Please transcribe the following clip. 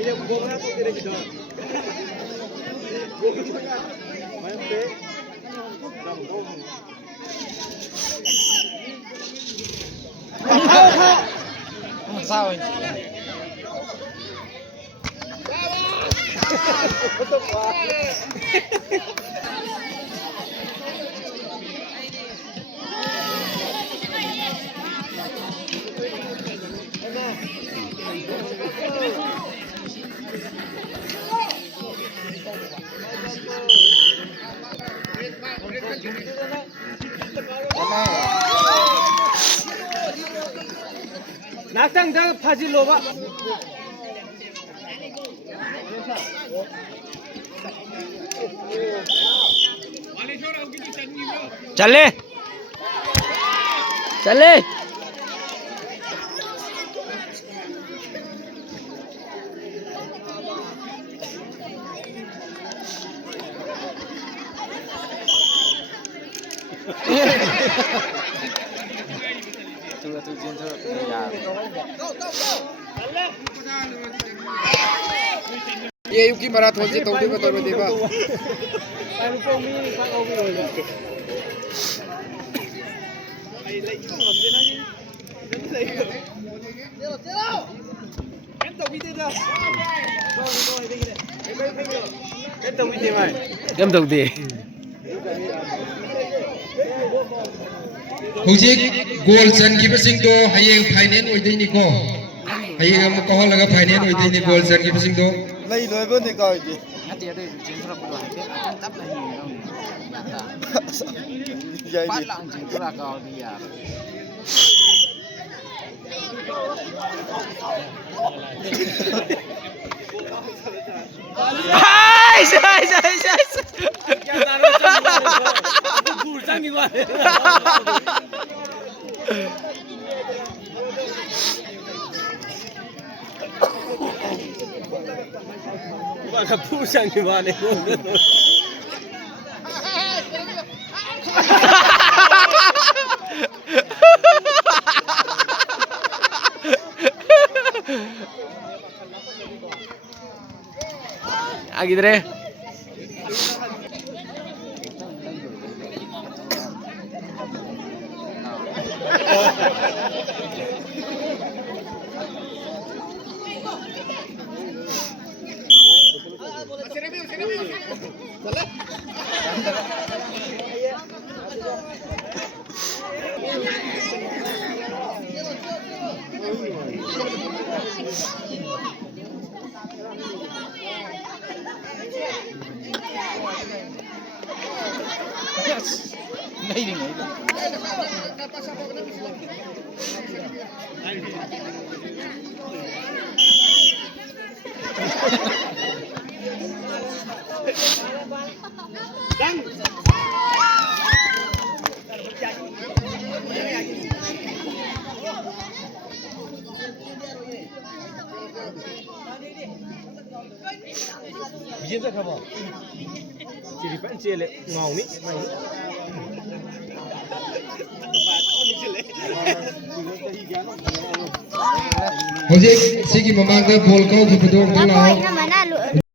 Ini bomnya tuh tidak gitu. Main pe. Không sao rồi. 낙장 장 파질로 봐. चल ले चल ले ये युकी मैराथन से तोड़ी में तो देवा Ano po mi pang obi wala. Ay lay ko hindi na ni. Kento video da. Kento video mai. Em đầu tiên Hujik goal chan ki basing do hayeng finance oi dei ni ko hayeng am ko laga finance oi dei ni goal chan ki basing do Lay loy bon ni ka ji. hati ada jin thrak lại cái tấp là nhiều đâu Jai bắt di. lặng jin thrak cao đi à ai sai sai sai Bursan ni wa. Baka bursan ni wa ni. ಆಗಿದ್ರೆ नहीं नहीं Bikin sa kamo. Jadi pan cile ngau ni. Hujik sigi mamang da ball ko ki bedor do lao